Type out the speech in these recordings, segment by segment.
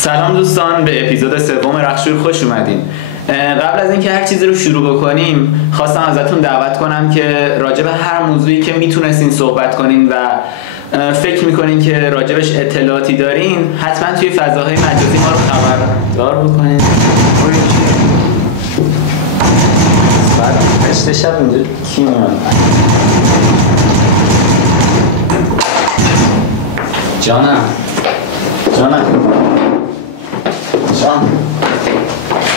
سلام دوستان، به اپیزود سوم رخشور خوش اومدین. قبل از اینکه هر چیزی رو شروع بکنیم خواستم ازتون دعوت کنم که راجع به هر موضوعی که میتونستین صحبت کنین و فکر میکنین که راجبش اطلاعاتی دارین حتما توی فضاهای مجازی ما رو خبردار بکنین. بعد هشت شب اینجا کی میاد؟ جانم جان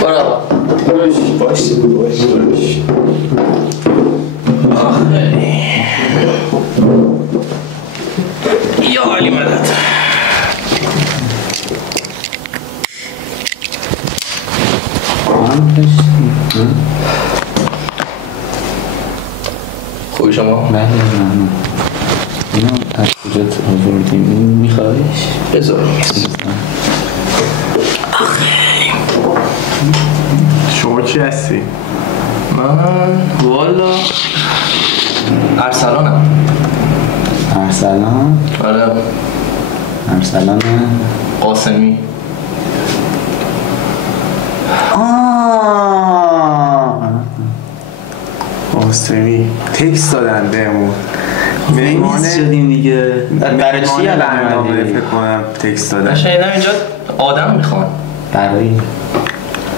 برا باش یا علی مدد. خوبی شما؟ بله ممنون. اینو از کجا آوردیم؟ این میخوایش؟ بذار شما کی هستی؟ من والا ارسلانم. ارسلان؟ آره ارسلان قاسمی. قاسمی تکست دادن بهمون مهمان شدیم دیگه. برای چی برنامه فکر کنم تکست دادن. من شنیدم اینجا آدم میخوان برای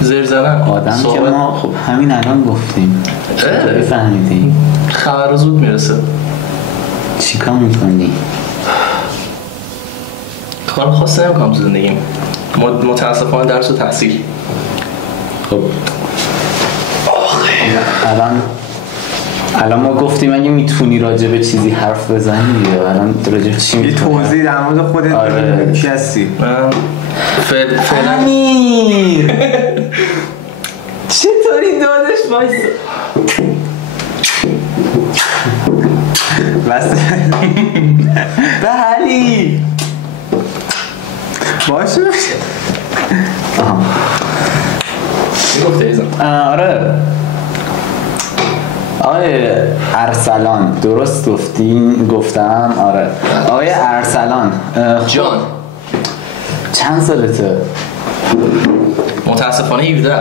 زر زدن آدم که ما خب همین الان گفتیم. چطوری فهمیدی؟ خبر زود میرسه. چی کار میکنی؟ کار خاصی نمیکنم تو زندگیم، متاسفانه درس و تحصیل. خب الان ما گفتیم اگه میتونی راجع به چیزی حرف بزنی یا الان راجع به چی میتونی؟ یه توضیح در مورد خودت. آره. کی هستی؟ من فعلا امیر چطوری دادش وایسا بس بحلی باشه. چی گفته ایزم؟ آره آقای ارسلان درست گفتم آره آقای ارسلان جان چند سالته؟ متاسفانه 17.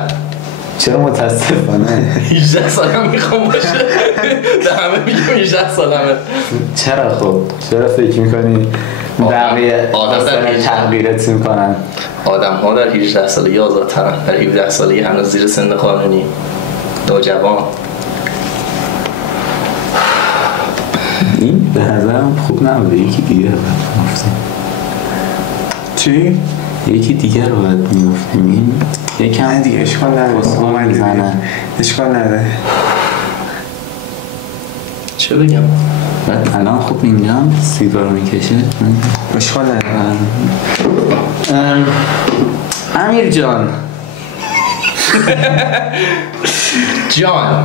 چرا متاسفانه؟ 18 سالم میخوام باشه. به همه میگم 18 سالمه. چرا خب؟ چرا فکر میکنی بقیه آدم تغییرت میکنن؟ آدم ها در 18 سالگی آزادترن، در 17 سالگی هنوز زیر سن قانونی، نوجوان. این به نظرم خوب نبوده. یکی دیگه رو باید میگفتیم. چی؟ یکی دیگه رو باید میگفتیم. این یکم دیگه اشکال نداره. اشکال نداره. چه بگم؟ بعد الان خوب اینجام سیگار میکشه. اشکال نداره. امیر جان جان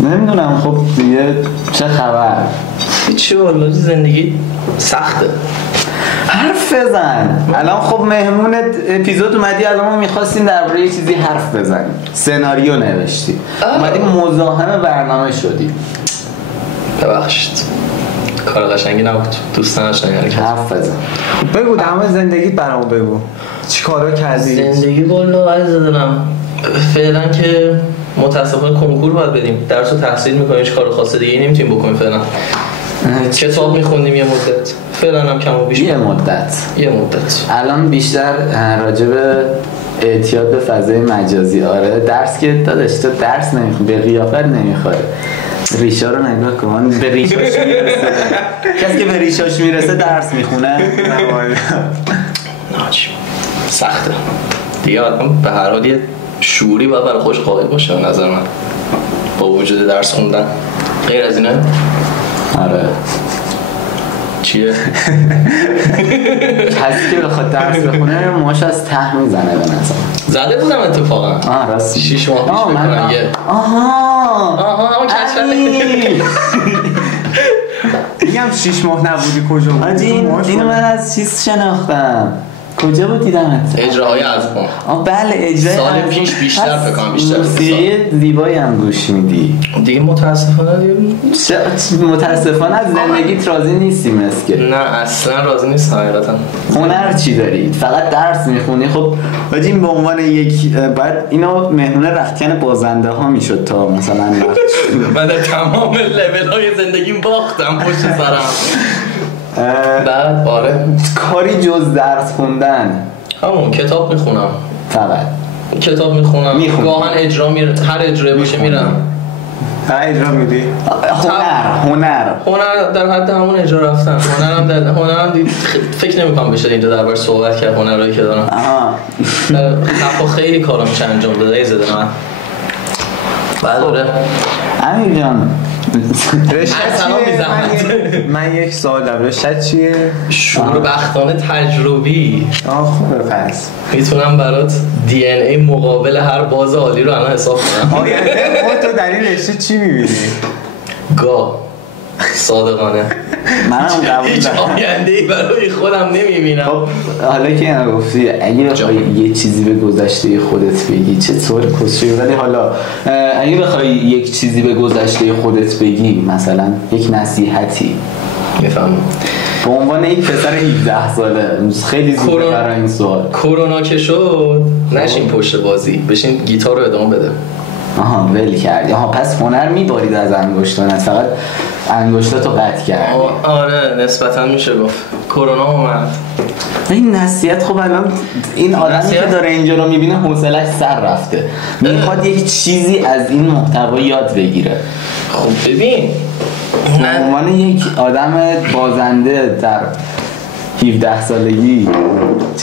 نمیدونم خب دیگه چه خبر؟ چه والا زندگی سخته. حرف بزن. الان خب مهمون اپیزود اومدی، الان ما میخواستیم درباره یه چیزی حرف بزنیم. سناریو نوشتی، اومدیم مزاحم برنامه شدیم. ببخشید کار قشنگی نبود، دوست نداشتم یعنی. حرف بزن. بگو در مورد زندگیت برامون بگو. چی کارا کردی؟ زندگی والا عزیز دلم فعلا که متاسفانه کنکور باید بدیم، درس و تحصیل میکنیم، هیچ کار خاص دیگه نمیتونیم بکنیم فعلا. کتاب میخوندیم یه مدت، فعلا هم کم و بیش یه مدت. الان بیشتر راجع به اعتیاد به فضای مجازی. آره درس که داداش تو درس نمیخونی، به قیافت نمیخوره. ریشا رو نگاه کن، به ریشاش میرسه. کسی که به ریشاش میرسه درس میخونه. ناچ سخته دیگه. آدم به هر حال یه شعوری باید برای خوش قائل باشه به نظر من، با وجود درس خوندن. غیر از اینه آره چیه؟ کسی که بخواد درس بخونه موهاش از ته میزنه به نظر. زده بودم اتفاقا. راستی 6 ماه پیش بکنم یه اون کچفته. میگم 6 ماه نبودی کجا بودی؟ اینو من از چیز شناختم. کجا بود دیدمت؟ اجراهای از اون بله اجرای سال پیش بیشتر فکر کنم بیشتر موسیقی زیبایی هم گوش میدی دیگه. متاسفانه از زندگیت راضی نیستی مسکه؟ نه اصلا راضی نیستم حقیقتا. هنر چی داری؟ فقط درس میخونی؟ خب باید به عنوان یک باید اینو مهمون رختکن بازنده ها میشد تا مثلا من در تمام لول های زندگیم باختم پشت سرم. بعد آره کاری جز درس خوندن همون کتاب میخونم، فقط کتاب میخونم، گاهن اجرا میرم، هر اجرا باشه میرم. هر اجرا میدی؟ هنر در حد همون اجرا رفتن. هنرم فکر نمیکنم بشه اینجا دربارش صحبت کرد. هنرهایی که دارم خب خیلی کارا میشه انجام داده. ای زده بعد آره امیر جان من یک سوال دارم. رشته چیه؟ شوربختانه تجربی. خوبه. پس میتونم برات دی ان ای مقابل هر باز عالی رو الان حساب کنم. تو در این رشته چی میبینی؟ صادقانه منم قبول دارم. آینده‌ای برای خودم نمیبینم. خب حالا که اینا گفتی اگه بخوای یه چیزی به گذشته خودت بگی چطور کسری؟ ولی حالا اگه بخوای یک چیزی به گذشته خودت بگی، مثلا یک نصیحتی، میفهمم به عنوان یک پسر 17 ساله، خیلی زوده برای این سوال. کرونا که شد نشین پشت بازی، بشین گیتار رو ادامه بده. ول کردی. پس هنر میبارید از انگشتانت، فقت انگشتاتو قطع کردی. آره نسبتا میشه گفت. کرونا اومد این نصیحت. خب الان این آدمی که داره اینجا رو میبینه حوصله‌اش سر رفته، میخواد یک چیزی از این محتوا یاد بگیره. خب ببین به عنوان یک آدم بازنده در 17 سالگی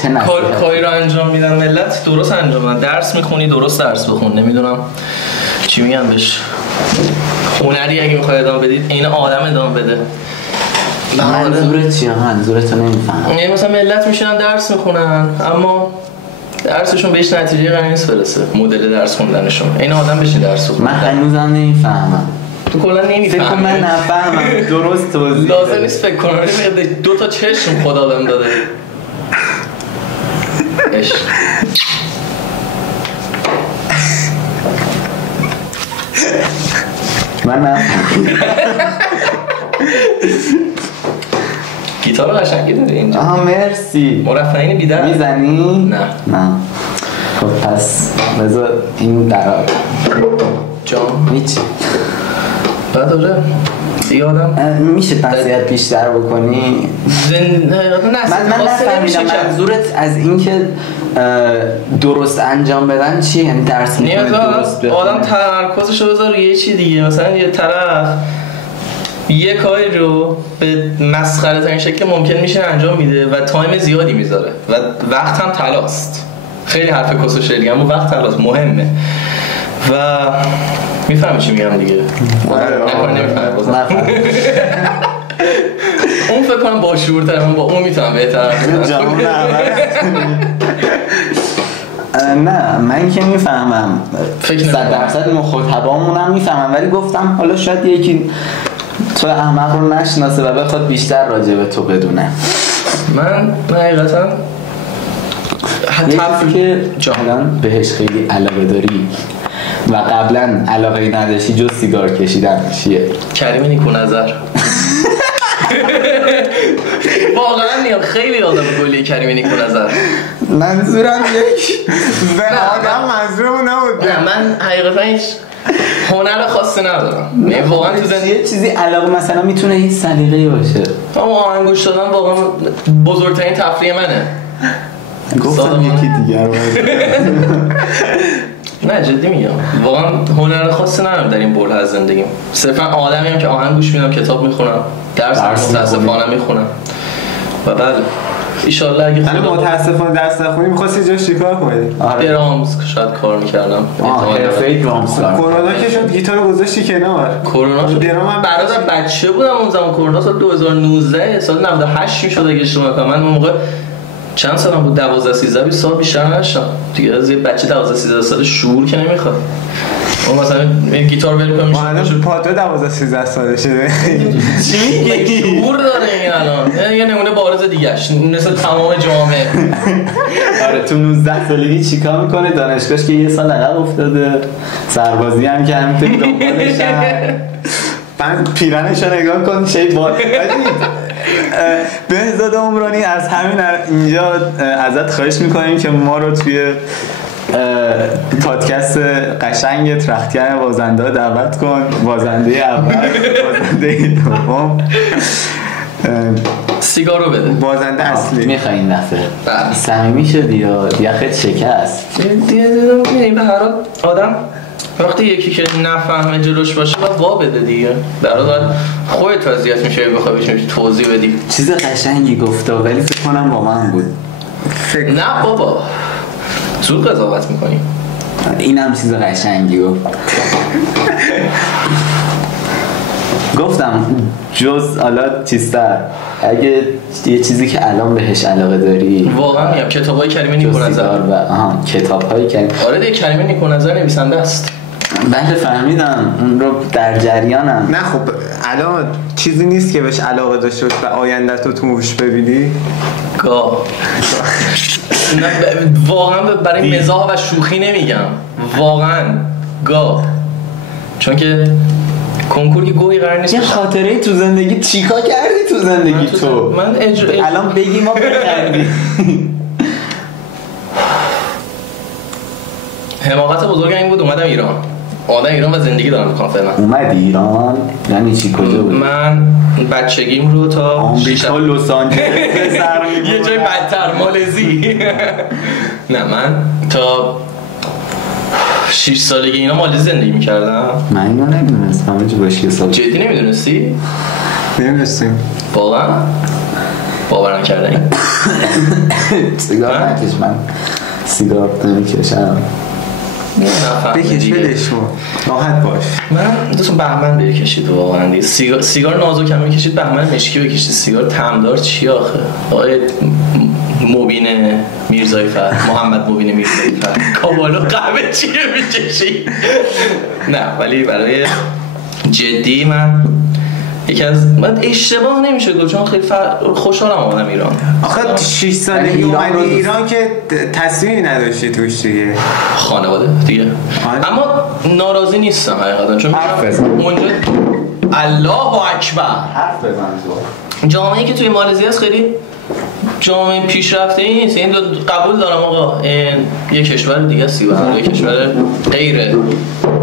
چه نصیحتی؟ کاری رو انجام میدن ملت درست انجام میدن. درس میخونی درست درس بخون. نمیدونم چی میگن بهش. هنری اگه میخوای ادامه بدید این آدم ادامه بده. منظورت چیه؟ منظورتو نمیفهمم. مثلا ملت میشینن درس میخونن اما درسشون بهش نتیجه قرار نیست برسه. مدل درس خوندنشون این آدم بشه درس بخونه. من هنوزم نمیفهمم. تو کلا نمیفهمی. فکر کنم من نفهمم. درست توضیح لازم نیست فکر کنم. دو تا چشم خدا بهم داده. عشق من نفهمم. گیتار قشنگی داری اینجا. مرسی. مرفعین بیدر میزنی؟ نه. خب پس بذار این درار جان میچی بعد آره یادم میشه نصیحت بیشتر بکنی؟ من نفهمیدم منظورت از این که درست انجام بدن چیه؟ یعنی درس میکنه درست بخونه؟ آدم تمرکزشو بذار یه چی دیگه. مثلا یه طرف یه کاری رو به مسخره ترین شکل ممکن میشه انجام میده و تایم زیادی میذاره و وقت هم تلاست. خیلی حرف کس و شعری اما وقت تلاست مهمه و میفهمی چی میگم دیگه. نمیفهمی بازم. اون فکر کنم با شعورتر، من با اون میتونم بهتر نه من که میفهمم 100% مخاطبامونم میفهمم، ولی گفتم حالا شاید یکی تو احمق رو نشناسه و بخواد بیشتر راجع به تو بدونه. من حقیقتا حتی که جهان بهش خیلی علاقه داری و قبلا علاقه نداشتی جز سیگار کشیدن چیه؟ کریم نیکونظر. واقعا میام خیلی آدم گلی کریم نیکونظر. منظورم یک آدم منظورم نبود. نه من حقیقتا هیچ هنر خاصی ندارم. واقعا تو زندگی یه چیزی علاقه مثلا میتونه یه سلیقه‌ای باشه. اما آهنگوش دادن واقعا بزرگترین تفریح منه. گفتم یکی دیگر نه جدی میگم واقعا هنر خاصی ندارم در این بره از زندگیم. صرفا آدمیم که آهنگ گوش میدم، کتاب میخونم، درس متاسفانه میخونم و بله ایشالله اگه متاسفانه درس نخونی می‌خواستی جاش چیکار کنی؟ درامز شاید کار می‌کردم. حرفه‌ای درامز. کرونا که شد گیتار گذاشتی کنار. کرونا شد. برادر بچه بودم اون زمان. کرونا سال 2019 سال 98 میشد اگه اشتباه نکنم. من اون موقع چند سالم بود؟ 12 13 20 سال بیشتر نشدم دیگه. از یه بچه 12 13 ساله شعور که نمیخواد. اون مثلا گیتار ول کنه میشه پاتو 12 ساله شده. چی میگی؟ شعور داره این الان. یه نمونه بارز دیگه‌اش مثل تمام جامعه. آره تو 19 سالگی چیکار میکنه؟ دانشگاهش که یه سال عقب افتاده، سربازی هم که همینطوری دنبالشن. من پیرنشو نگاه کن چه بال. بهزاد عمرانی از همین اینجا ازت خواهش میکنیم که ما رو توی پادکست قشنگ ترختگر بازنده ها دعوت کن. بازنده اول، بازنده دوم، سیگارو بده. بازنده اصلی میخوای این دفعه صمیمی شدی یا یخت شکست؟ دیگه به هر حال آدم وقتی یکی که نفهمه جلوش باشه باید وا بده دیگه. در واقع خودت وضعیت میشه بخوای بهش توضیح بدی. چیز قشنگی گفته ولی فکر کنم با من بود. نه بابا زود قضاوت میکنی. اینم چیز قشنگی گفت. گفتم جز حالا چیزتر اگه یه چیزی که الان بهش علاقه داری واقعا میگم کتابای کریمه نیکونظر کتاب‌های کریمه. آره دیگه کریمه نیکونظر نویسنده است. بله فهمیدم اون رو در جریانم. نه خب الان چیزی نیست که بهش علاقه داشته باشی و آینده تو موش ببینی. واقعا برای مزاح و شوخی نمیگم، واقعا چون که کنکور که گویی قرار نیست. یه خاطره تو زندگی چیکار کردی تو زندگی تو؟ من الان بگی ما بکردی. حماقت بزرگ این بود اومدم ایران و زندگی دارم میکنم فعلا. اومدی ایران؟ یعنی چی کجا بود؟ من بچگیم رو تا آمریکا لس آنجلس یه جای بدتر مالزی. نه من تا 6 سالگی اینا مالزی زندگی میکردم. من اینو نمیدونستم. همه جو باشی سال جدی نمیدونستی؟ نمیدونستیم واقعا؟ باور نکردنی. سیگار نکش. من سیگار نمیکشم. بکش بدش راحت باش. من دوستم بهمن بکشید واقعا دیگه. سیگار نازک هم بکشید، بهمن مشکی بکشید. سیگار تمدار چی آخه؟ آقای مبین میرزایی فر، محمد مبین میرزایی فر، کابالو قهوه چیه میکشی؟ نه ولی برای جدی من اشتباه نمیشه گفت چون خیلی خوشحالم آمدم ایران. آخه 6 سالگی اومدی ایران که تصمیمی نداشتی توش دیگه. خانواده دیگه. اما ناراضی نیستم حقیقتا چون اونجا الله اکبر حرف بزن. جامعه‌ای که توی مالزی هست خیلی جامعه پیشرفته‌ای نیست. این قبول دارم آقا یه کشور دیگه است، یه کشور غیر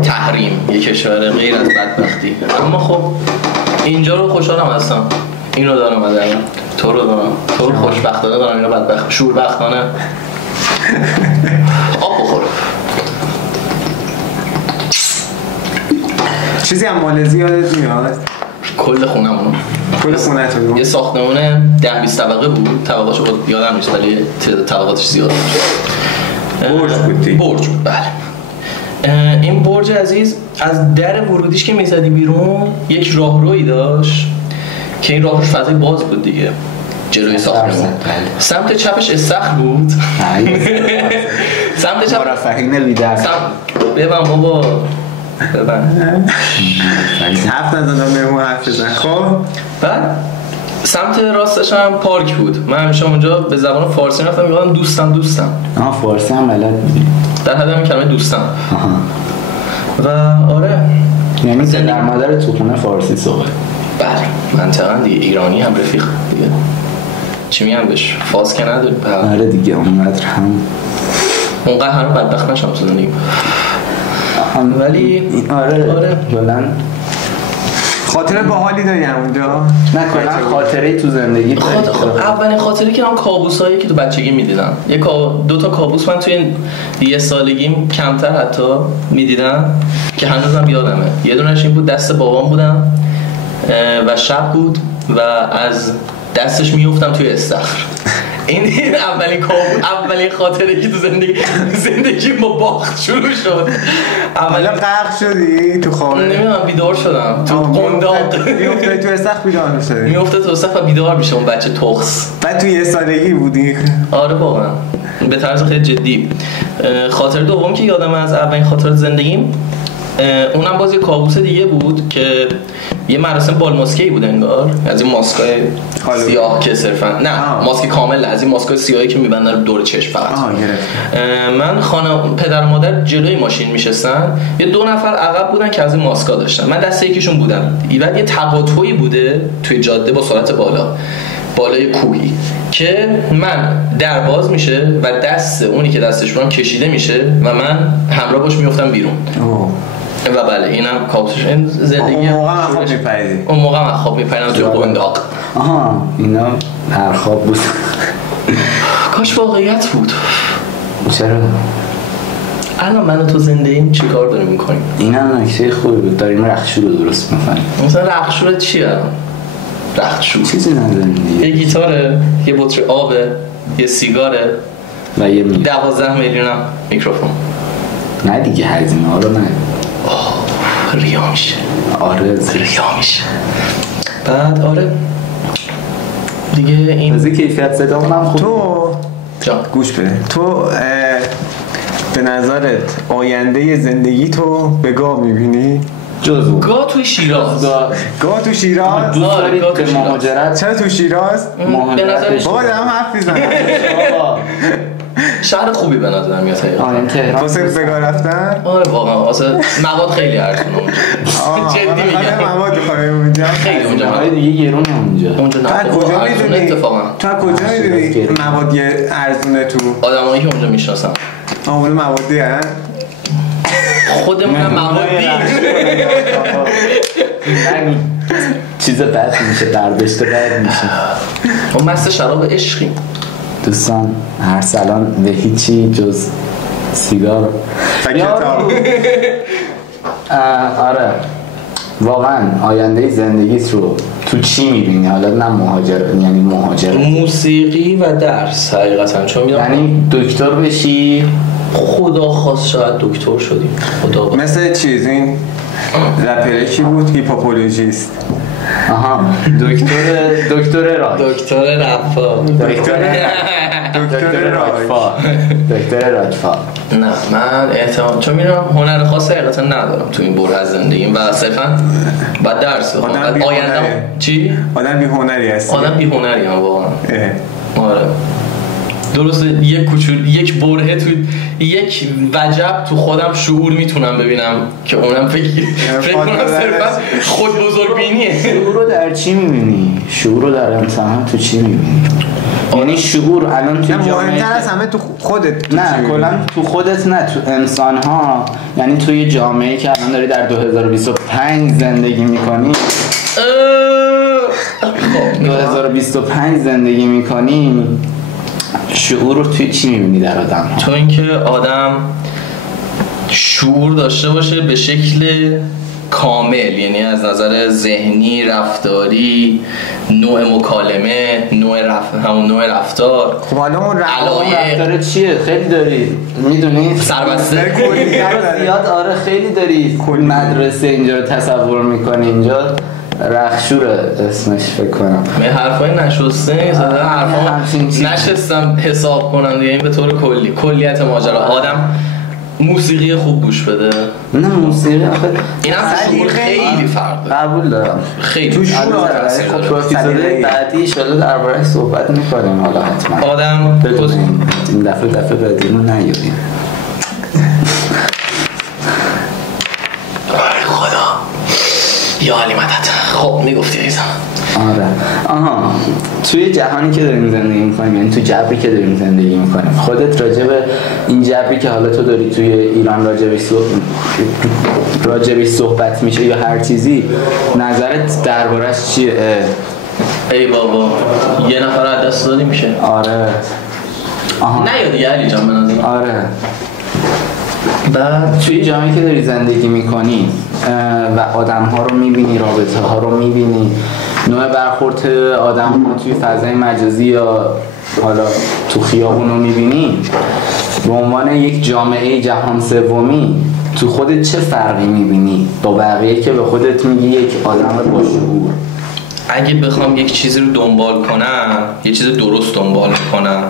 تحریم، یه کشور غیر از بدبختی. اما خب اینجا رو خوشحالم هستم. اینو دارم آدم. تو رو دارم. تو رو خوشبختانه دارم. اینو بدبخت شوربختانه. آب بخوره. چیزی هم مالزی یادت میاد؟ کل خونمونو. کل خونتون یه ساختمون 10-20 طبقه بود. طبقه‌اشو یادم نیست ولی طبقاتش زیاد بود. برج بود. برج بود بله. این برج عزیز از در ورودیش که میزدی بیرون یک راهرویی داشت که این راهروش فضای باز بود دیگه جلوی ساختمون. سمت چپش استخر بود. سمت چپ مرفهین لیدر. ببن بابا ببن. حرف نزدم مهمون حرف بزن. خب بعد سمت راستش هم پارک بود. من همیشه اونجا به زبان فارسی میگفتم میگفتم دوستم. فارسی هم بلد بودی؟ در حد همین کلمه دوستم. و آره یعنی پدر مادر تو خونه فارسی صحبت. بله منطقا دیگه ایرانی هم رفیق دیگه. چی میگم بهش فاز که نداری. آره دیگه اونقدر هم اونقدر هم بدبخت نشم تو زندگی. ولی آره بلند خاطره باحالی داری اونجا؟ نه کلا خاطره تو زندگی داری؟ اولین خاطره که هم کابوسایی که تو بچگی میدیدم. دو تا کابوس من توی یه سالگیم کمتر حتی میدیدم که هنوزم یادمه. یه دونش این بود دست بابام بودم و شب بود و از دستش میافتم توی استخر. این اولین خاطره که تو زندگی ما باخت شروع شد. حالا غرق شدی تو خواب؟ نمیدونم بیدار شدم تو قنداق. میفته تو استخر بیدار میشه. میفته تو استخر و بیدار میشه اون بچه تخس. بعد تو یه سالگی بودی؟ آره واقعا به طرز خیلی جدی. خاطره دوم که یادم از اولین خاطرات زندگیم اونم باز یه کابوس دیگه بود که یه مراسم بالماسکی بود انگار، از این ماسکای سیاه که صرفا ماسک کامل، از این ماسکای سیاهی که میبندن دور چشم فقط. من خانم پدر و مادر جلوی ماشین میشستن، یه 2 نفر عقب بودن که از این ماسکا داشتن، من دست یکیشون بودم. بعد یه تقاطعی بوده توی جاده با سرعت بالای کوهی که من در باز میشه و دست اونی که دستش رو کشیده میشه و من همراه باش میافتم بیرون. و بله اینم کاپوسش این زندگی. اون موقع من خواب میپریدم توی قنداق. اینا هر خواب بود. کاش واقعیت بود. چرا؟ الان من و تو زنده ایم چی کار داریم میکنیم؟ این هم نکته خوبی بود، داریم رختشور رو درست میکنیم. مثلا رختشور چیه؟ رختشور چیزی نداریم دیگه. یه گیتاره، یه بطری آبه، یه سیگاره و یه 12 میلیون هم میکروفون. نه دیگه هزینه ها رو نه. ریا میشه. آره ریا میشه. بعد آره دیگه این بازی کیفیت صدا هم خوب. تو گوش بده، تو به نظرت آینده زندگی تو به گاو میبینی؟ جزو گاو توی شیراز. گاو تو شیراز؟ دوست دارید به مهاجرت؟ چرا تو شیراز؟ به نظر بابا دارم حرف میزنم. شهر خوبی به نظر میاد تهران. واسه بگاه رفتن؟ آره واقعا واسه مواد خیلی ارزونه اونجا. جدی میگم. مواد میخوام اونجا. خیلی اونجا مواد دیگه گرونه اونجا. نه کجا میدونی؟ اتفاقا تو کجا میدونی مواد ارزونه تو؟ آدمایی که اونجا میشناسم. اون موادی هست؟ خودمونم موادی. چیز بد میشه، برداشت بد میشه. ما مست شراب عشقیم دوستان. هر سالان به هیچی جز سیگار و کتاب. آره واقعا آینده زندگیت رو تو چی میبینی؟ حالا نه مهاجرت، موسیقی و درس حقیقتا. چون یعنی دکتر بشی؟ خدا خواست شاید دکتر شدیم. خدا مثل چیز این رپره کی بود؟ هیپوپولوژیست. دکتر راک. دکتر رپا. دکتر راکفا. نه من احتمال چون میرم هنر خاص حقیقتا ندارم تو این بره از زندگیم و صرفا بعد درس بخونم. آیندم چی؟ آدم بی هنری هستی. آدم بی هنری هم واقعا. آره درسته. یک بره تو یک وجب تو خودم شعور میتونم ببینم که اونم فکر کنم صرفا خود بزرگبینیه. شعور رو در چی میبینی؟ شعور رو در انسان تو چی میبینی؟ یعنی شعور الان تو جامعه مهمتر از همه تو خودت. نه کلا تو خودت، نه تو انسان ها. یعنی توی جامعه که الان داری در 2025 زندگی میکنی 2025 زندگی میکنی، شعور رو توی چی میبینی در آدم ها؟ تو اینکه آدم شعور داشته باشه به شکل کامل، یعنی از نظر ذهنی، رفتاری، نوع مکالمه، همون نوع رفتار. خب حالا اون رفتار چیه؟ خیلی داری میدونی سربسته زیاد. آره خیلی داری مدرسه اینجا رو تصور میکنی. اینجا رخشوره اسمش فکر کنم. من حرفای نشسته نیست، حرفا نشستم حساب کنم دیگه. این به طور کلیت ماجرا آدم موسیقی خوب گوش بده. نه موسیقی آخه اینم شعور خیلی فرق داره. قبول دارم خیلی تو شعور تاثیر داره. تو اپیزود بعدی ان شاءالله درباره‌اش صحبت می‌کنیم. حالا حتما آدم این دفعه بعدی رو نیاریم. خدا یا علی مدد. خب میگفتی ایزا. آره توی جهانی که داریم زندگی میکنیم، یعنی توی جبری که داریم زندگی میکنیم، خودت راجع به این جبری که حالا تو داری توی ایران راجبش صحبت میشه یا هر چیزی، نظرت دربارش چیه؟ ای بابا یه نفر از دست دادی میشه. آره نه یا دیگه علی جان به نظر. آره بعد توی جامعه که داری زندگی میکنی و آدم ها رو میبینی، رابطه ها رو میبینی، نوع برخورد آدم ها توی فضای مجازی یا حالا تو خیابون رو میبینی، به عنوان یک جامعه جهان سومی تو خودت چه فرقی میبینی با بقیه که به خودت میگی یک آدم با شعور؟ اگه بخوام یک چیزی رو دنبال کنم، یه چیز درست دنبال کنم،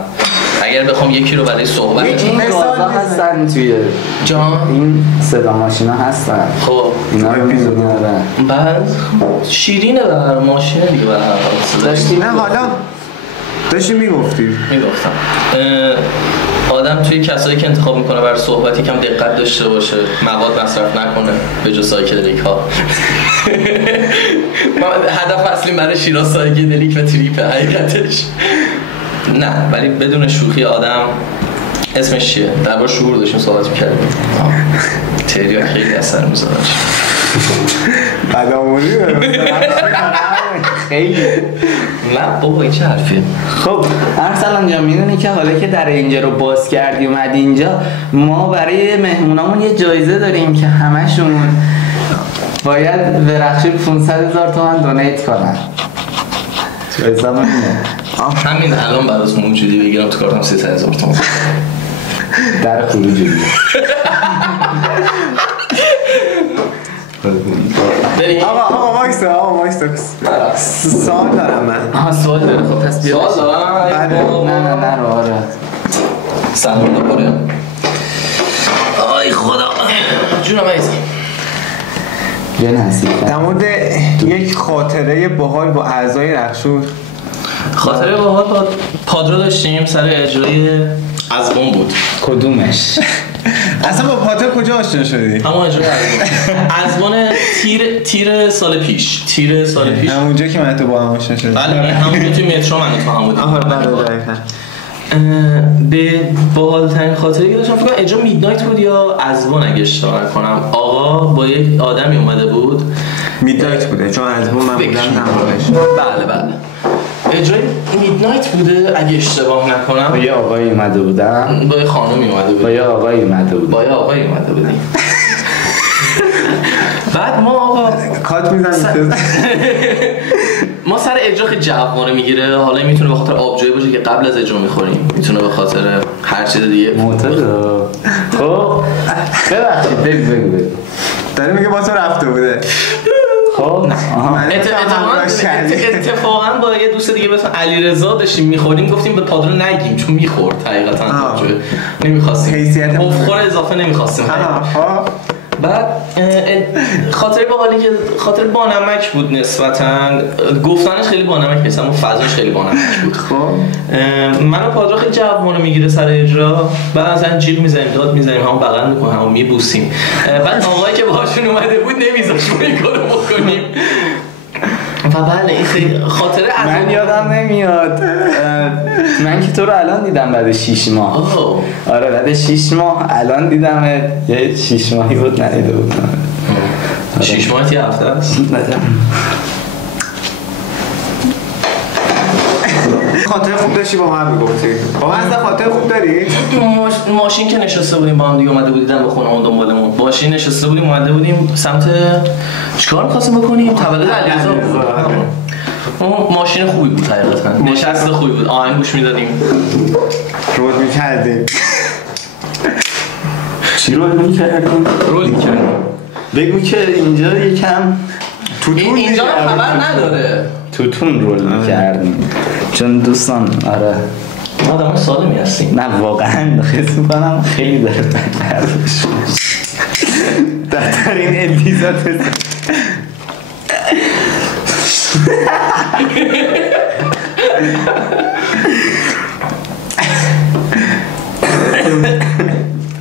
اگه اگر بخوام یکی رو برای صحبت این گازا هستن توی جان این صدا ماشینا هستن خب اینا رو می‌دونن بعد شیرینه بر ماشینه دیگه برای هر حال داشتی نه حالا داشتی میگفتم آدم توی کسایی که انتخاب میکنه برای صحبت یکم دقت داشته باشه، مواد مصرف نکنه به جز سایکدلیک ها. هدف اصلی برای شیراز سایکدلیک و تریپ حقیقتش نه، ولی بدون شوخی آدم اسمش چیه؟ درباره شعور داشتیم صحبت میکردیم. تریاک خیلی اثر میذاره. بدآموزی خیلی نه بابا این چه حرفیه؟ خب ارسلان جان میدونی که حالا که در اینجا رو باز کردی اومدی اینجا، ما برای مهمونامون یه جایزه داریم که همشون باید به رخشور 500,000 تومان دونیت کنن. جایزه ما اینه. همین الان براس موجودی بگیرم تو کارتم 300,000 تومان در خروج دیگه. آقا وایسا سوال دارم من. سوال داره. خب پس بیا. سوال دارم؟ نه رو آره. سلام دوباره. آی خدا جونم عزیزم. یه نصیب در مورد یک خاطره باحال با اعضای رخشور. خاطره باحال با پادرو داشتیم سر اجرای از اون بود. کدومش؟ اصلا با پادرو کجا آشنا شدی؟ همون اجرای از اون تیر سال پیش. همونجا که من تو با هم آشنا شدیم. بله همونجا توی مترو من تو هم بودیم. آها بله. به باحال‌ترین خاطره که داشتم فکر کنم اجرا میدنایت بود یا ازوان اگه اشتباه نکنم. آقا با یک آدمی اومده بود. میدنایت بوده چون ازوان من بودم نمارش. بله اجرای میدنایت بوده اگه اشتباه نکنم. با یه آقایی اومده بودم. با یه خانومی اومده بود. با یه آقایی اومده بودیم. بعد ما آقا کات میزنیم ما سر اجرا خیلی جوانه میگیره. حالا میتونه به خاطر آبجوی باشه که قبل از اجرا میخوریم، میتونه به خاطر هر چیز دیگه. معتاد. خب ببخشید بگو داره میگه با تو رفته بوده. خب اتفاقا با یه دوست دیگه مثلا علیرضا داشتیم میخوریم، گفتیم به پادرو نگیم چون میخورد حقیقتا آبجوی نمیخواستیم مفخور اضافه نمیخواستیم. بعد خاطره باحالی که خاطر بانمک بود نسبتاً، گفتنش خیلی بانمک نیست اما فضاش خیلی بانمک بود. خب منو پادرو خیلی جوابونو میگیره سر اجرا، بعد مثلا جیغ میزنیم داد میزنیم همون بغل میکنیم همون میبوسیم. بعد آقایی که باهاشون اومده بود نمیذاشت ما این کارو بکنیم. و بله این خیلی خاطره من یادم نمیاد. من که تو رو الان دیدم بعد 6 ماه. آره بعد 6 ماه الان دیدم. یه 6 ماهی بود ندیده بودم. 6 ماه یه هفته است. خاطره خوب داشتی با من میگفتی؟ با من اصلا خاطره خوب داری؟ ماشین که نشسته بودیم با هم دیگه اومده بودیم به خونمون دنبالمون. ماشین نشسته بودیم اومده بودیم سمت چیکار می‌خواستیم بکنیم؟ تولد علیرضا بود. ماشین خوبی بود حقیقتا. نشست خوبی بود. آهنگ گوش می‌دادیم. رول می‌کردیم. چی رول می‌کردیم؟ بگو که اینجا یکم توتون اینجا خبر نداره. توتون رول می‌کردیم. چون دوستان آره آدمای سالمی هستیم. نه واقعا حس می‌کنم خیلی داره در این اپیزود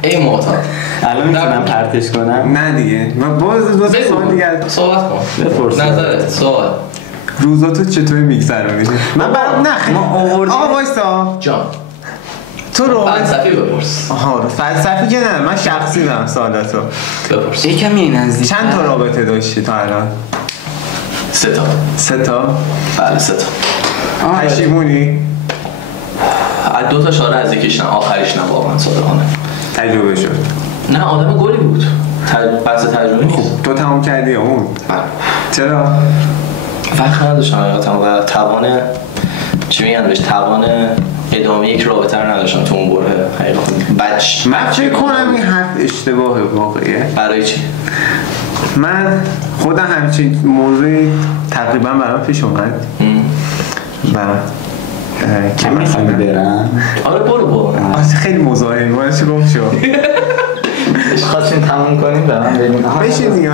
ای معتاد الان میتونم پرتش کنم؟ نه دیگه من باز سوال دیگه صحبت کن. بپرس نظرت سوال روزاتو چطوری میگذرونی؟ من برام نخیر. آقا وایسا جان تو رو فلسفی بپرس. آها فلسفی که نه من شخصی دارم سوالاتو بپرس. یکمی نزدیک. چند تا رابطه داشتی تا الان؟ 3 تا. 3 تا؟ بله 3 تا. پشیمونی؟ از 2 تا شاره از یکیش نه آخریش نه واقعا صادقانه تجربه شد. نه آدم گلی بود. بحث تجربه نیست. تو تمام کردی اون؟ چرا؟ وقت نداشتم حقیقتا و توان چی میگن بهش توان ادامه یک رابطه رو نداشتم تو اون بره حقیقتا. من فکر کنم این حرف اشتباهه واقعیه. برای چی؟ من خودم همچین موضوعی تقریبا برام پیش اومد و که میخوام برم. آره برو خیلی مزاحم باشه چی گفت شو خواستین تموم کنیم به من ببینیم بشین دیگه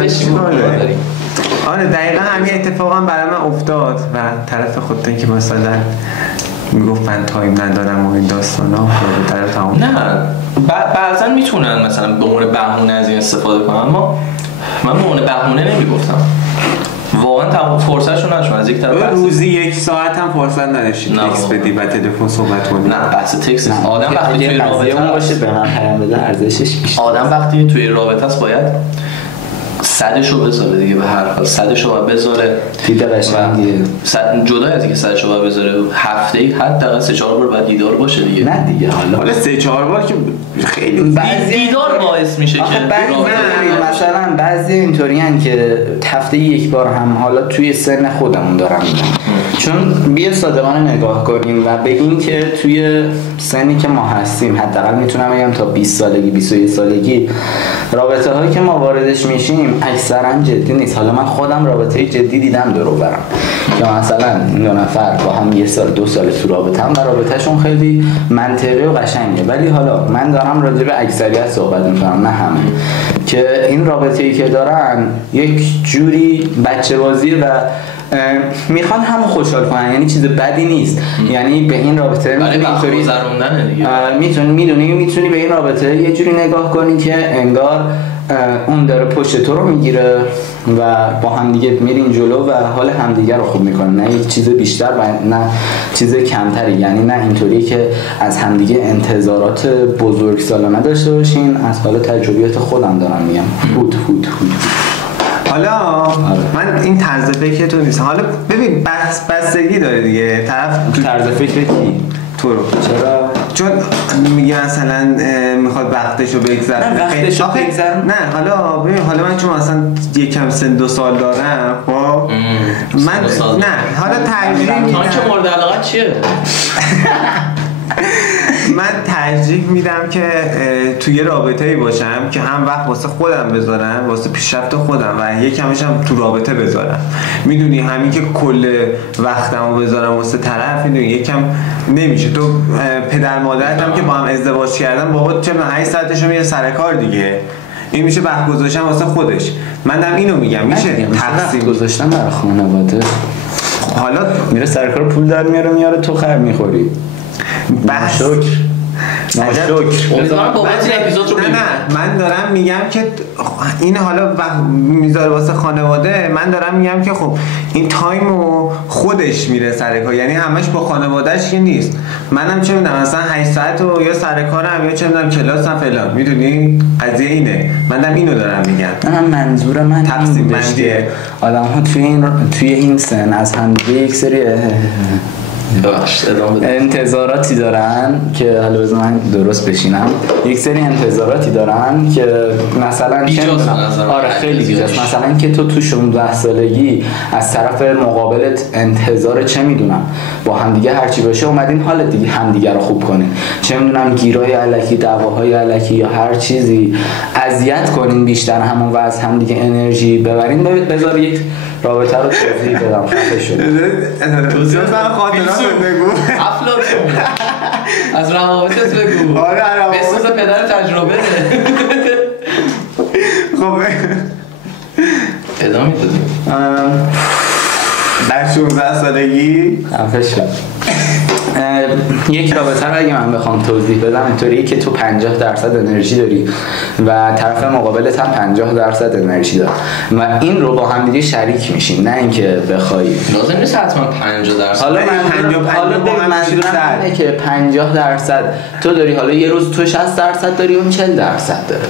آره دقیقا همین اتفاقا برای من افتاد و طرف خودتون که مثلا میگفت من تایم ندارم و این داستانا به طرف تمام نه بعضا میتونن مثلا به عنوان بهونه از این استفاده کنن اما من به عنوان بهونه نمیگفتم واقعا فرصتشون نشون از یک طرف روزی 1 ساعت هم فرصت نداشتید تکست بدی و تلفن صحبت کنی نه بحث تکست آدم وقتی توی رابطه باشه به من پیام بده ارزشش بیشتر آدم وقتی توی رابطه است باید صدشو بذاره دیگه به هر حال صدشو بذاره دیده قشنگیه جدا از اینکه صدشو بذاره هفته‌ای حداقل 3-4 بار بعد دیدار باشه دیگه نه دیگه حالا 3-4 بار که خیلی دیدار باعث میشه که مثلا بعضی اینطورین که هفته 1 بار هم حالا توی سن خودمون دارم میگم چون بیا صادقانه نگاه کنیم و بگیم که توی سنی که ما هستیم حداقل میتونم بگم تا 20 سالگی 21 سالگی رابطه هایی که ما واردش میشیم اکثرا جدی نیست. حالا من خودم رابطه جدی دیدم دور و برم که مثلا 2 نفر با هم 1 سال 2 سال تو رابطه هم و رابطهشون خیلی منطقی و قشنگه ولی حالا من دارم راجع به اکثریت صحبت میکنم نه همه که این رابطه‌ای که دارن یک جوری بچه بازیه و میخوان همو خوشحال کنن یعنی چیز بدی نیست یعنی به این رابطه میتونی به این رابطه یه جوری نگاه کنی که انگار اون داره پشت تو رو میگیره و با همدیگه میرین جلو و حال همدیگه رو خوب میکنه نه یک چیز بیشتر و نه چیز کمتری یعنی نه اینطوری که از همدیگه انتظارات بزرگسالانه داشته باشین از حال تجربیات خودم دارم میگم فوت حالا من این طرز فکر تو نیست حالا ببین بستگی داره دیگه طرف تو طرز فکر کی تو رو چرا چون میگه مثلا میخواد وقتشو بگذرونه نه حالا ببین حالا من چون مثلا یکم سن 2 سال دارم خب من نه حالا ترجیح میدم که مورد علاقه چیه من ترجیح میدم که توی رابطه‌ای باشم که هم وقت واسه خودم بذارم واسه پیشرفت خودم و یکمش هم تو رابطه بذارم میدونی همین که کل وقتمو بذارم واسه طرف میدونی یکم نمیشه تو پدر مادرت هم که با هم ازدواج کردن بابا چه 8 ساعتشو میره سر کار دیگه این میشه وقت گذاشتن واسه خودش من هم اینو میگم میشه تقسیم گذاشتن برای خانواده حالا میره سر کار پول در میاره تو خر میخوری بس امیدوارم بابت این اپیزود رو ببینید. نه من دارم میگم که این حالا میذاره واسه خانواده من دارم میگم که خب این تایمو خودش میره سر کار یعنی همش با خانواده‌اش که نیست منم چه میدونم مثلا 8 ساعت و یا سر کارم یا چه میدونم کلاسم فلان میدونی قضیه اینه منم اینو دارم میگم من منظور من تقسیم بندیه آدم‌ها توی این سن از هم دیگه یک سری انتظاراتی دارن که حالا بذار من درست بشینم یک سری انتظاراتی دارن که مثلا آره خیلی بیجاست مثلا که تو 16 سالگی از طرف مقابلت انتظار چه میدونم با همدیگه هرچی باشه اومدین حالا دیگه همدیگه رو خوب کنین چه میدونم گیرای الکی دعواهای الکی یا هر چیزی اذیت کنین بیشتر همون و از همدیگه انرژی ببرین بذار یک رابطه رو توضیح بدم خفه شد توضیح من خاطرات بگو افلاطون از روابطت بگو آره بسوز پدر تجربه خب ادامه دادیم در 16 سالگی خفه شد یک رابطه رو اگه من بخوام توضیح بدم اینطوریه که تو 50% انرژی داری و طرف مقابلت هم 50% انرژی داره و این رو با هم دیگه شریک میشین نه اینکه بخوای لازم نیست حتما 50% حالا منظورم اینه که 50% تو داری حالا یه روز تو 60% داری اون 40% داره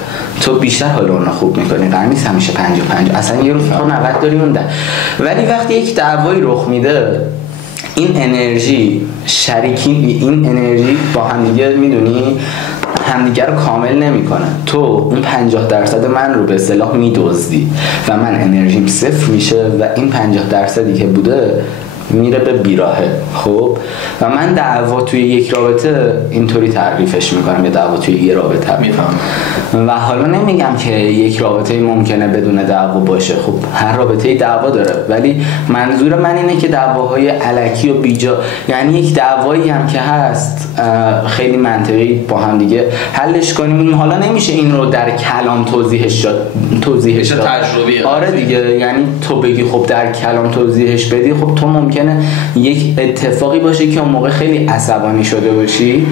تو بیشتر حالا اون خوب میکنی قرار نیست همیشه 50 اصلا یه روز تو 90 داری اون ده ولی وقتی یک دعوایی رخ میده این انرژی شریکی این انرژی با همدیگه میدونی همدیگه رو کامل نمیکنه تو اون 50% من رو به اصطلاح میدزدی و من انرژیم صفر میشه و این 50% که بوده میره به بیراهه. خب و من دعوا توی یک رابطه اینطوری تعریفش میکنم، یا دعوا توی یه رابطه میفهم. و حالا نمیگم که یک رابطه ممکنه بدون دعوا باشه، خب هر رابطه دعوا داره، ولی منظور من اینه که دعواهای الکی و بیجا، یعنی یک دعوایی هم که هست خیلی منطقی با هم دیگه حلش کنیم. حالا نمیشه این رو در کلام توضیحش داد. تجربیه. آره دیگه، یعنی تو بگی خب در کلام توضیحش بدی، خب تو ممکنه یک اتفاقی باشه که اون موقع خیلی عصبانی شده باشی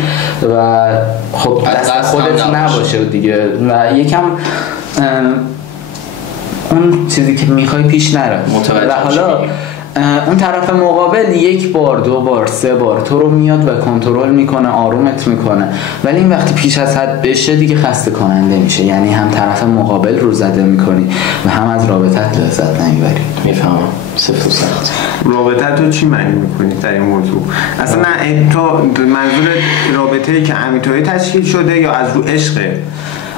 و خب دست خودت نباشه دیگه و یکم اون چیزی که میخوای پیش نره. و حالا اون طرف مقابل یک بار، دو بار، سه بار تو رو میاد و کنترل میکنه، آرومت میکنه، ولی این وقتی پیش از حد بشه دیگه خسته کننده میشه. یعنی هم طرف مقابل رو زده میکنی و هم از رابطت لذت نمیبری. میفهمم. سفت و سخت. رابطه تو چی معنی میکنی در این موضوع؟ اصلا تو منظور رابطه‌ای که همینطوری تشکیل شده یا از رو عشقه؟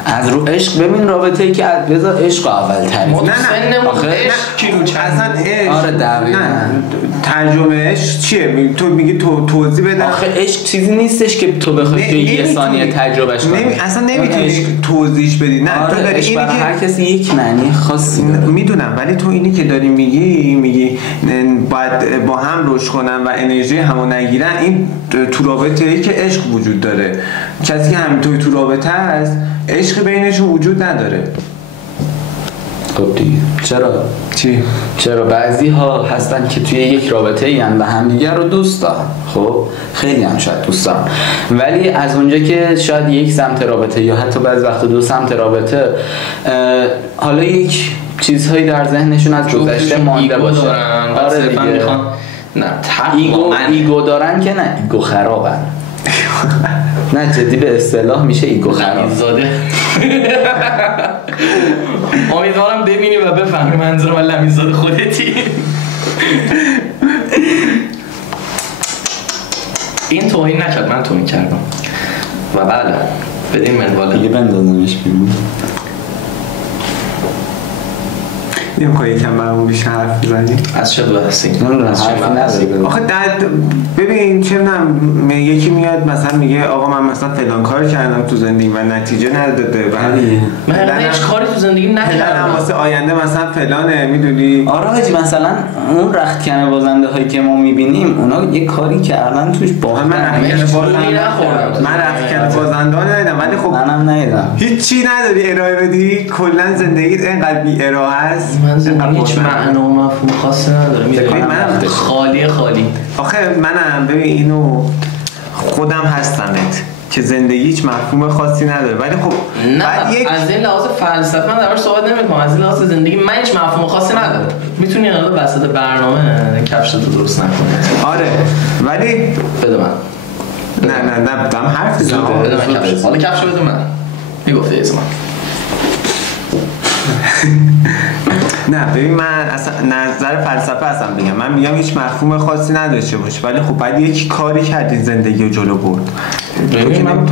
از رو عشق. ببین رابطه‌ای که بذار عشق اول تعریف. نه عشق کیلو چند اصلا عشق. آره دقیقاً. ترجمه عشق چیه؟ تو میگی تو توضیح بده. آخه عشق چیزی نیستش که تو بخوای توی یه ثانیه تجربهش کنی. اصلا نمیتونی توضیحش بدی. نه آره، تو داری عشق اینی برای که هر کسی یک معنی خاصی داره. میدونم، ولی تو اینی که داری میگی باید با هم رشد کنن و انرژی همو نگیرن، این تو رابطه‌ای که عشق وجود داره. کسی که همینطوری تو رابطه هست عشق بینشون وجود نداره. خب دیگه چرا؟ چی؟ چرا بعضی ها هستن که توی یک رابطه این و همدیگر رو دوست دارن، خب خیلی هم شاید دوست دارن، ولی از اونجا که شاید یک سمت رابطه یا حتی بعضی وقت دو سمت رابطه حالا یک چیزهایی در ذهنشون از گذشته مانده باشه. آره دیگه. میخوان نه ایگو دارن که نه ایگو خرابن. نه جدی به اصطلاح میشه ایگو خراب. امیدوارم ببینی و بفهمی منظور من لمیزاده خودتی. این توهین نکرد، من توهین کردم و بله بدین منواله دیگه بندازمش بیرون. نمیخوایی یکم برامون بیشتر حرف بزنی؟ از چه بحثی؟ حرفی نداری. آخه ببین چه میدونم یکی میاد مثلا میگه آقا من مثلا فلان کار کردم تو زندگی و نتیجه نداده، ولی من هیچ کاری تو زندگی نکردم واسه آینده مثلا فلانه، میدونی؟ آره حاجی مثلا اون رختکن بازنده هایی که ما میبینیم اونا یه کاری کردن توش با من رختکن بازنده ها ندیدم، ولی خب منم ندیدم. هیچی نداری ارائه بدی، کلا زندگیت اینقدر بی ارائه است. من زندگی هیچ معنا و مفهوم خاصی نداره. من خالی آخه منم ببین اینو خودم هستمت که زندگی هیچ مفهوم خاصی نداره، ولی خب نه از این لحاظ فلسفه من دربارش صحبت نمی‌کنم. از این لحاظ زندگی من هیچ مفهوم خاصی نداره. میتونی الان وسط برنامه کفشتو درست نکنی. آره ولی بده من. نه دم حرف بزنم. بده من کفش. حالا کفشو بده من. میگفتی از من. نه ببین من اصلا نظر فلسفه هستم بگم، من میگم هیچ مفهوم خاصی نداشته باشه، ولی خب باید یک کاری کردین زندگی رو جلو برد. ببین من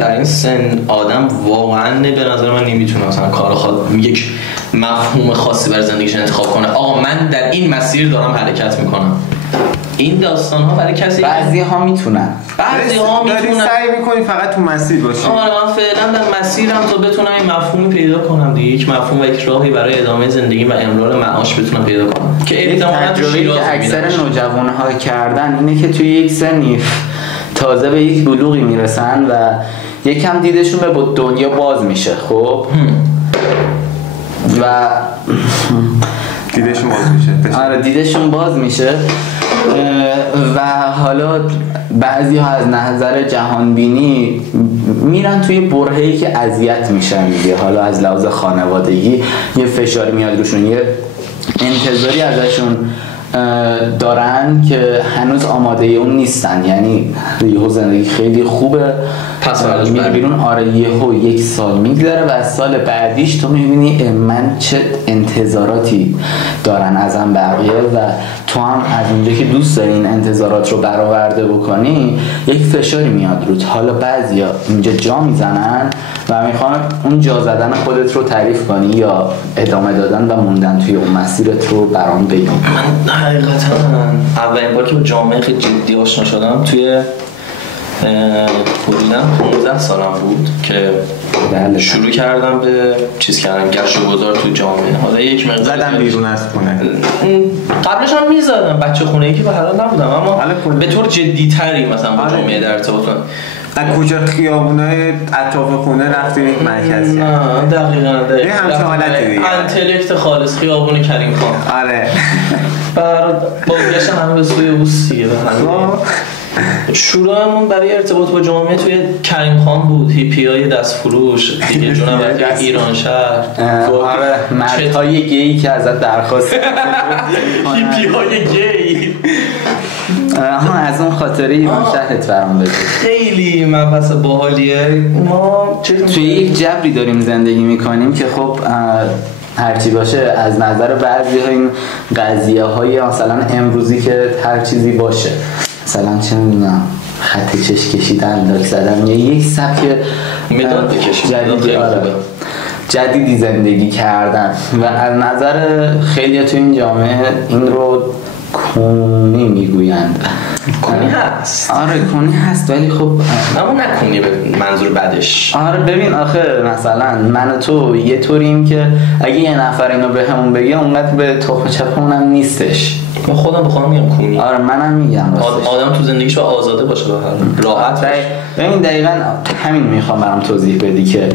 در این سن آدم واقعا به نظر من نمیتونه مثلا کار یک مفهوم خاصی برای زندگیش انتخاب کنه. آقا من در این مسیر دارم حرکت میکنم. این داستان ها برای کسی بعضی ها میتونن سعی میکنی فقط تو مسیر باشی. آره من فعلا در مسیرم تا بتونم این مفهوم پیدا کنم دیگه، یک مفهوم و یک راهی برای ادامه زندگی و امرار معاش بتونم پیدا کنم. که احتمالاً تجربه‌ای که اکثر نوجوان‌ها کردن اینه که توی یک سنی تازه به یک بلوغی میرسن و یکم دیدشون به دنیا باز میشه. خب و دیدشون باز میشه. آره دیدشون باز میشه و حالا بعضی ها از نظر جهانبینی میرن توی برهه‌ای که اذیت میشن دیگه. حالا از لحاظ خانوادگی یه فشاری میاد روشون، یه انتظاری ازشون دارن که هنوز آماده اون نیستن. یعنی یهو زندگی خیلی خوبه پس میره بیرون، آره یهو یک سال میگذره و از سال بعدیش تو میبینی من چه انتظاراتی دارن ازم بقیه و تو هم از اونجا که دوست داری این انتظارات رو برآورده بکنی یک فشاری میاد روت. حالا بعضیا اینجا جا میزنن و میخوان اون جا زدن خودت رو تعریف کنی یا ادامه دادن و موندن توی اون مسیرت رو برام بگی. من حقیقتا اولین بار که با جامعه خیلی جدی آشنا شدم توی حدوداً 15 سالم بود که شروع کردم به چیز کردن گشت و گذار تو جامعه. حالا یک مقدار زدم بیرون از خونه. قبلش هم میزدم بچه خونه‌ای که به هر حال نبودم، اما به طور جدی‌تری مثلا با جامعه در ارتباط بودم. از کجا خیابونای اطراف خونه رفتی مرکز؟ نه دقیقاً یه همچین حالتی دیگه. انتلکت خالص خیابون کریم خان. آره. بازگشت همه به سوی اوست دیگه. شروعمون برای ارتباط با جامعه توی کریم خان بود، هیپیای دست فروش دیگه، جناب ایران شهر. آره مردهای گی که ازت درخواست هیپیای گی. از اون خاطره ایران شهرت برام بده. خیلی مبحث باحالیه. ما توی یک جبری داریم زندگی میکنیم که خب هرچی باشه از نظر بعضی ها این قضیه های مثلا امروزی که هر چیزی باشه، مثلا چه میدونم خط چش کشیدن، لاک زدن، یا یک سبک مداد بکشیدن جدیدی زندگی کردن و از نظر خیلی تو این جامعه این رو کونی میگویند. کونی هست. آره کونی هست ولی خب اما نکنی به منظور بعدش. آره ببین آخه مثلا من و تو یه طوریم که اگه یه نفر اینو به همون بگه اونقدر به تخم چپمونم نیستش. من خودم بخوام میگم کونی. آره منم میگم آدم تو زندگیش باید آزاده باشه، راحت. ببین دقیقاً همین میخوام برام توضیح بدی که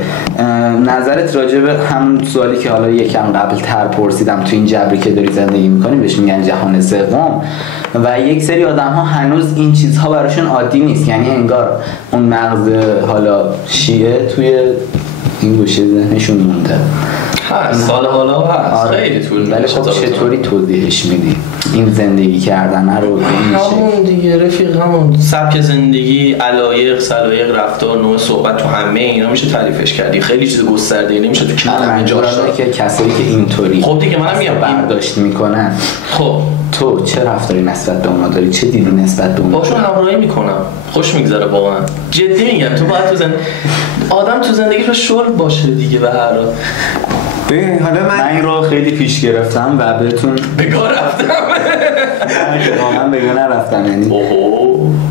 نظرت راجع به همون سوالی که حالا یکم قبل تر پرسیدم تو این جبری که داری زندگی میکنی بهش میگن جهان سوم و یک سری آدم ها هنوز این چیزها براشون عادی نیست، یعنی انگار اون مغز حالا شیعه توی این گوشه ذهنشون مونده. سال حالا هست. آره. خیلی طول ولی خب چطوری توضیحش میدی این زندگی کردن رو؟ همون دیگه رفیق، همون سبک زندگی، علایق، سلایق، رفتار، نوع صحبت، تو همه اینا میشه تعریفش کردی. خیلی چیز گسترده نمیشه تو کلمه جاش داد که کسایی که اینطوری خب دیگه منم میگم برداشت میکنن. خب تو چه رفتاری نسبت به اونا داری؟ چه دیدی نسبت به اونا؟ باشون همراهی میکنم، خوش میگذره واقعا. جدی میگم تو باید تو آدم تو زندگی رو شغل باشه دیگه به هر حال. ببین حالا من این رو خیلی پیش گرفتم و بهتون بگاه رفتم. واقعا بگاه نرفتم، یعنی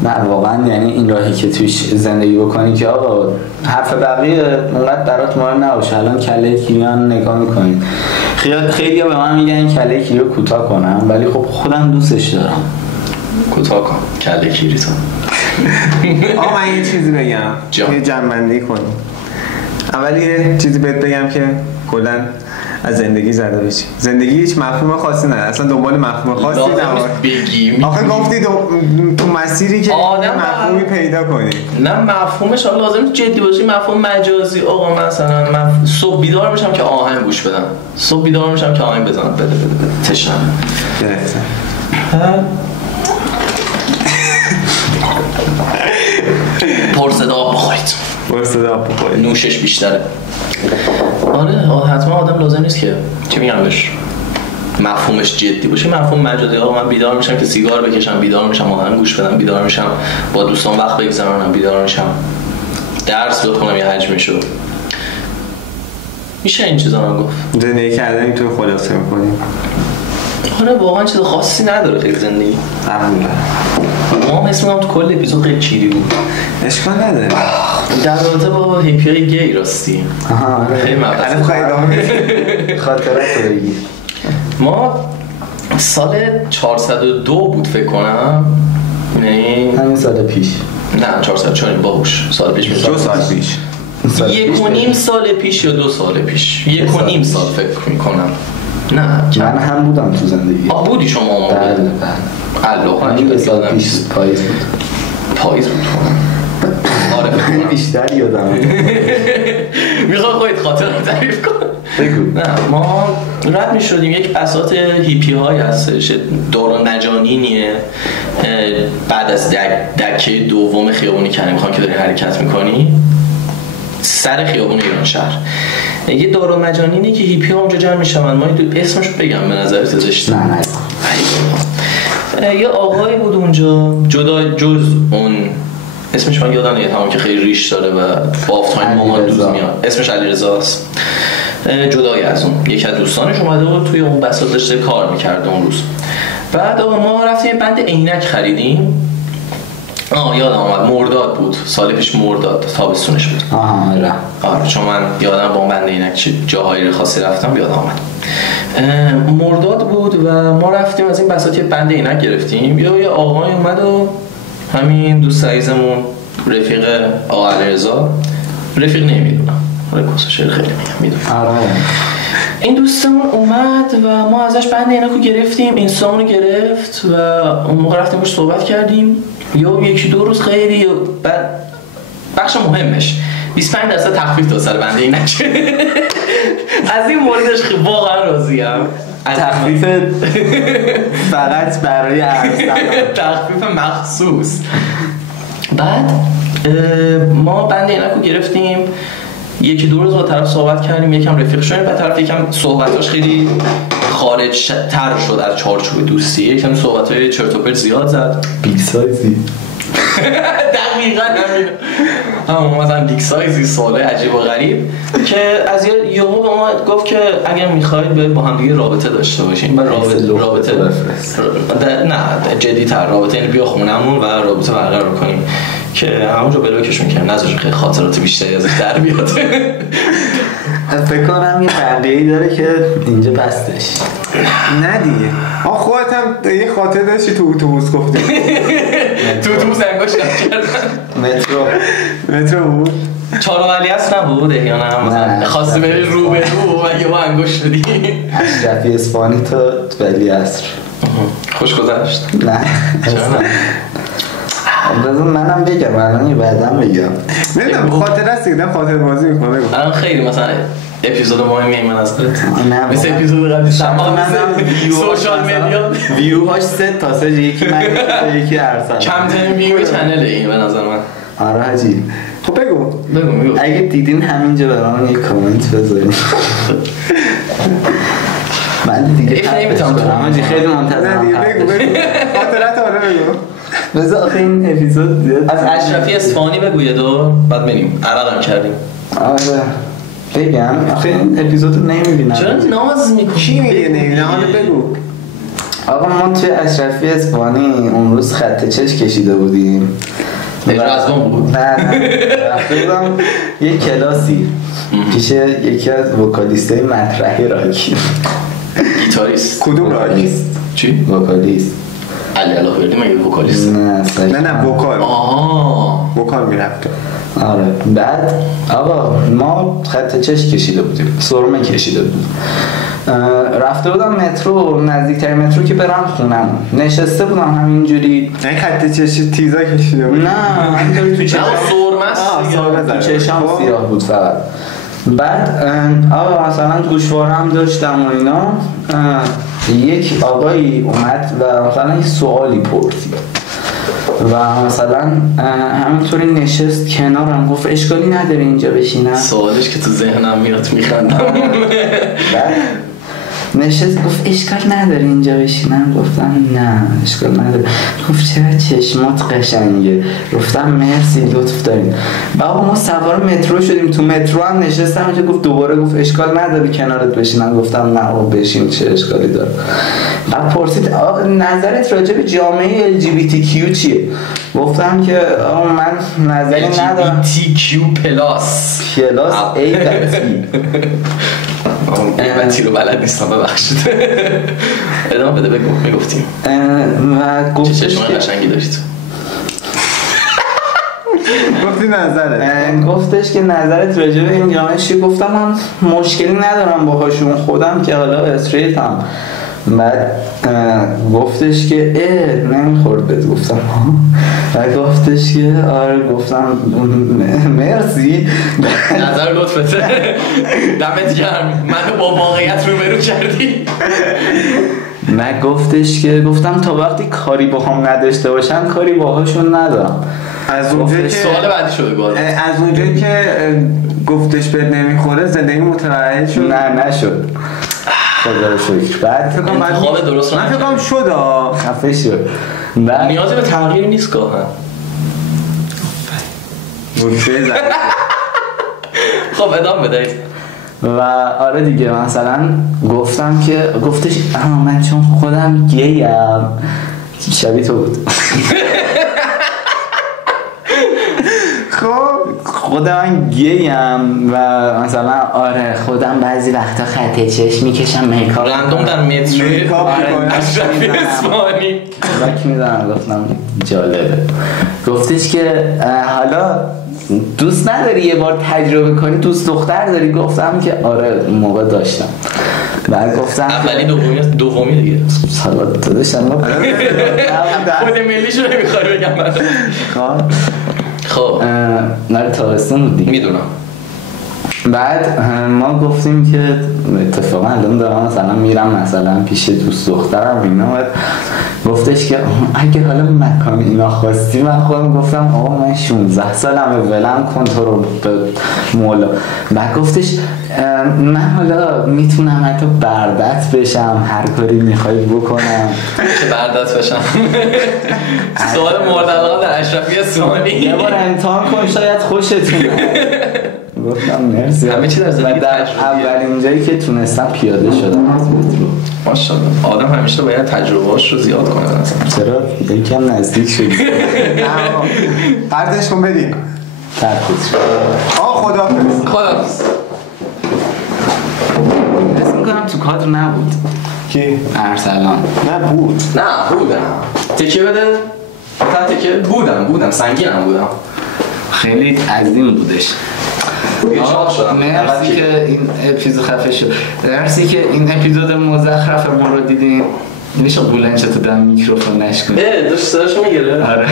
نه واقعا، یعنی این راهی که توش زندگی بکنی که آقا حرف بقیه اونقدر برات مهم نباشه. الان کله کیریان نگاه میکنید، خیلی به من میگن کله کیری رو کوتاه کنم ولی خب خودم دوستش دارم. کوتاه کن کله کیری تو. آقا من یه چیزی بگم، یه جمع‌بندی کنیم. اولی یه چیزی بهت بگم که کلاً از زندگی زده بشی. زندگی هیچ مفهوم خاصی نداره، اصلا دنبال مفهوم خاصی نباید. آخه گفتی تو مسیری که مفهومی پیدا کنی. نه مفهومش حالا لازم جدی باشه، مفهوم مجازی. آقا مثلا من صبح بیدار میشم که آهنگ گوش بدم، صبح بیدار میشم که آهنگ بزنم، بده تشنم گرفته. پر صدا آب بخورید، پر صدا آب بخورید، نوشش بیشتره. آره حتما آدم لازم نیست که چی میگم بهش مفهومش جدی باشه. مفهوم مجازی، آقا من بیدار میشم که سیگار بکشم، بیدار میشم آهنگ گوش بدم، بیدار میشم با دوستان وقت بگذرونم، بیدار میشم درس بخونم یه حجمشو. میشه این چیزا رو گفت. زندگی کردن اینطور خلاصه می‌کنیم. آره واقعا چیز خاصی نداره خیلی زندگی. ما اسمم تو کل اپیزود خیلی چیری بود. اشکال نداره. در رابطه با هیپی گی راستی. خیلی مبحث. خاطرات رو بگی. ما سال 402 بود فکر کنم. یعنی همین سال پیش. نه 400 چون باهوش. سال پیش میشه. 2 سال پیش. 1.5 سال پیش یا 2 سال پیش. 1.5 سال فکر میکنم. نه من هم بودم تو زندگی. بودی شما هم؟ بله بله. الله همین سال پیش پاییز بود. پاییز بود. آره بیشتر یادم میخوای خودت خاطر رو تعریف کن. بگو. نه ما رد میشدیم، یک بساط هیپی های هستش، دوران نجانینیه، بعد از دکه دوم خیابونی کریم خان که داری حرکت میکنی سر خیابون ایران شهر، یه دوران مجانینی که هیپی ها اونجا جمع میشن. ما اسمش بگم به نظرت زشته؟ نه یه آقایی بود اونجا جز اون اسمش من یادم نمیاد، همون که خیلی ریش داره و با آفتاین مامان دوز میاد، اسمش علیرضا است. جدای از اون یکی از دوستانش اومده بود توی اون بساط داشته کار میکرده اون روز. بعد ما رفتیم بند عینک خریدیم. یادم اومد مرداد بود، سال پیش مرداد تابستونش بود. آره چون من یادم با بند عینک چه جاهای خاصی رفتم یادم اومد. مرداد بود و ما رفتیم از این بساط بند عینک گرفتیم. یه آقای اومد و همین دوست عزیزمون رفیق آقا علیرضا، رفیق نمیدونم رکوسو شعر خیلی میدونم، این دوستمون اومد و ما ازش بند عینکو گرفتیم، اینستامونو گرفت و اون موقع رفتیم باش صحبت کردیم. یکی دو روز خیلی بعد بخش مهمش 25% تخفیف داد سر بند عینک. از این موردش خیلی واقعا راضیم. تخفیف فقط برای ارسطو، تخفیف مخصوص. بعد ما بند عینکو گرفتیم، یکی دو روز با طرف صحبت کردیم، یکم رفیق شدیم، بعد طرف یکم صحبتاش خیلی خارج تر شد از چارچوب دوستی، یکم صحبتای چرت و پرت زیاد زد. بیگ سایزی دقیقاً همین مثلا بیگ سایزی، سوالای عجیب و غریب که از یهو به ما گفت که اگر می‌خواید با هم دیگه رابطه داشته باشیم و رابطه نه جدی‌تر رابطه، یعنی بیا خونمون و رابطه برقرار کنیم که همونجا بلوکش می‌کنیم، نذارش خیلی خاطرات بیشتری ازش در بیاد. فکر کنم یه بقیه‌ای داره که اینجا بستش. نه دیگه خودت هم یه خاطر داشتی تو اتوبوس گفتی. تو اتوبوس انگوش کردن. مترو بود؟ چهارمحلی هست نبود یا نه؟ مثلا خواستی بری رو به رو و یه با انگوش شدی. اشرفی اصفهانی تا ولی عصر. خوش گذشت؟ نه چرا نه؟ بذار منم بگم، الان یه بعدم بگم. نمیدونم خاطر هستی که خاطر بازی میکنه. الان خیلی مثلا اپیزود مهمی من از مثل اپیزود قبلی سوشال مدیا ویوهاش 3 تا 3 یکی من یکی ارسل کمترین ویو چنل این به نظر من. آره حاجی. خب بگو اگه دیدین همینجا برام یه کامنت بذارین. من دیگه نمیتونم حاجی خیلی منتظرم. بگو خاطرات آره بگو. بذار آخه این اپیزود زیاد از اشرفی اصفهانی بگو یه دو بعد بریم عرقم کردیم. آره بگم آخه این اپیزودو نمیبینم. چرا ناز میکنی؟ کی میگه نمیبینم؟ بگو. آقا ما توی اشرفی اصفهانی اون روز خط چش کشیده بودیم. اجرازبان بود؟ نه رفتم یه کلاسی پیش یکی از وکالیستای مطرحی راکی. گیتاریست؟ کدوم راکیست؟ چی؟ وکالیست. علی علاوردی مگه وکالیست؟ نه وکال. وکال میرفت. آره بعد آقا ما خط چش کشیده بودیم، سرمه کشیده بودیم، رفته بودم مترو، نزدیکترین مترو که برم خونم، نشسته بودم همینجوری. این خط چش تیزا کشیده بود؟ نه همینجوری تو چشم سرمه تو چشم سیاه بود فقط. بعد آقا مثلا گوشوارم داشتم و اینا، یک آقایی اومد و مثلا یه سوالی پرسید و مثلا همینطوری نشست کنارم، گفت اشکالی نداره اینجا بشینم. سوالش که تو ذهنم میاد میخندم. بعد نشست گفت اشکال نداره اینجا بشینم، گفتم نه اشکال نداره. گفت چرا چشمات قشنگه، گفتم مرسی لطف دارین. بابا ما سوار مترو شدیم، تو مترو هم نشستم اینجا، گفت دوباره گفت اشکال نداره کنارت بشینم، گفتم نه آقا بشین چه اشکالی داره. بعد پرسید نظرت راجع به جامعه LGBTQ چیه؟ گفتم که آقا من نظری ندارم. LGBTQ پلاس A و T. من تیرو بلد نیستم ببخشید. ادامه بده بگو میگفتیم و گفت چه چشمان قشنگی داشت. گفتی نظرت؟ گفتش که نظرت راجع به این جامعه چیه؟ گفتم من مشکلی ندارم باهاشون، خودم که حالا استریتم. بعد گفتش که نمیخورد بهت، گفتم و گفتش که آره، گفتم مرسی نظر لطفته دمت گرم منو با واقعیت روبرو کردی. من گفتش که گفتم تا وقتی کاری با هم نداشته باشم کاری باهاشون ندارم. از اونجا که سوال بعدی شده از اونجا که گفتش بهت نمیخوره زندگی متوجه شد؟ نه نشد خدا رو شکر. بعد فکر کنم انتخاب درست من فکر کنم شد خفه شد. نیازی به تغییر نیست گاهن. خب ادامه بدهید. و آره دیگه مثلا گفتم که گفتش من چون خودم گیم، شبیه تو بود. خب خودم گیم و مثلا آره خودم بعضی وقتا خط چشم میکشم، میکاپ رندوم در مترو اشرفی اصفهانی بک میزنم. گفتم جالبه. گفتش که حالا دوست نداری یه بار تجربه کنی، دوست دختر داری؟ گفتم که آره اون موقع داشتم. بعد گفتم اولی دومی دیگه سلام تو داشتم خود ملیشو نمیخوای بگم من. خب ناره تابستون بود دیگه میدونم. بعد ما گفتیم که اتفاقا الان دارم مثلا میرم مثلا پیش دوست دخترم اینا، بعد گفتش که اگه حالا مکان اینا خواستی، من خودم گفتم آقا من 16 سالمه ولم کنترل به مولا. بعد گفتش من حالا میتونم حتی بردت بشم، هر کاری میخوای بکنم. که بردت بشم؟ سوال مورد علاقه در اشرفی اصفهانی. یه بار امتحان کن شاید خوشتون. گفتم مرسی. همه چی در زندگی اولین جایی که تونستم پیاده شدم از مترو. ماشاءالله. آدم همیشه باید تجربه‌اش رو زیاد کنه مثلا. چرا یکم نزدیک شدی؟ قرضش کن بدیم. ترکیز شد. خداحافظ. حس می‌کنم تو کادر نبود. کی؟ ارسلان. نبود. نه بودم. تکیه بده. تا تکیه بودم سنگینم بودم. خیلی عظیم بودش. مرسی که این اپیزود خفه شد. مرسی که این اپیزود مزخرف ما رو دیدین. میشه بلند تو دم میکروفون نشکن. داشت صداشو میگیره؟ آره.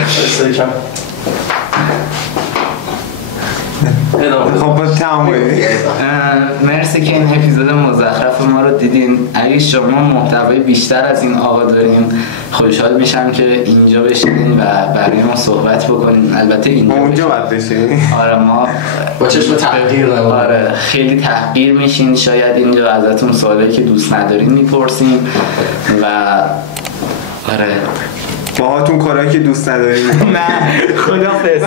خب تمام. مرسی که این اپیزود مزخرف ما رو دیدین. اگه شما محتوای بیشتر از این آقا دارین خوشحال میشم که اینجا بشینین و برای ما صحبت بکنین. البته اینجا اونجا باید بشینین. آره ما با چشم تحقیر. آره خیلی تحقیر میشین. شاید اینجا ازتون سوالی که دوست ندارین میپرسیم و آره باهاتون کارهایی که دوست ندارین. نه خدافظ.